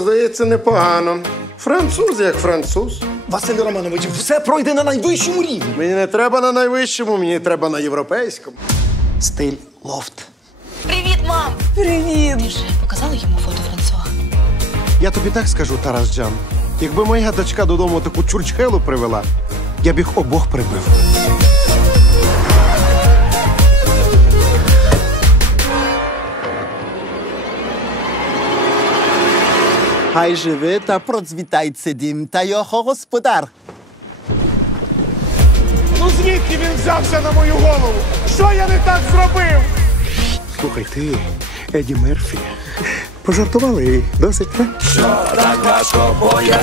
здається, непогано. Француз як француз. Василь Романович, все пройде на найвищому рівні. Мені не треба на найвищому, мені треба на європейському. Стиль лофт. Привіт, мам! Привіт! Ти вже показала йому фото Франсуа? Я тобі так скажу, Тарас Джан. Якби моя дочка додому таку чурчхелу привела, я б їх обох прибив. Хай живе та процвітається дім та його господар. Ну звідки він взявся на мою голову? Що я не так зробив? Слухай, ти, Еді Мерфі. Пожартували і досить, так? Не можу я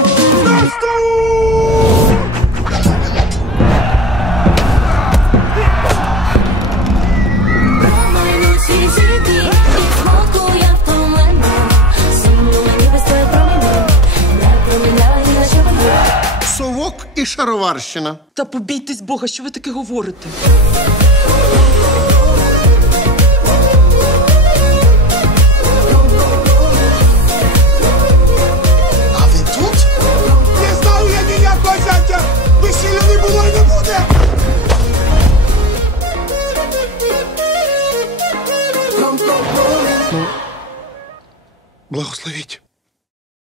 Совок і шароварщина. Та побійтесь Бога, що ви таке говорите? А ви тут? Не знаю я ніякого зятя! Весілля не було і не буде! Благословіть.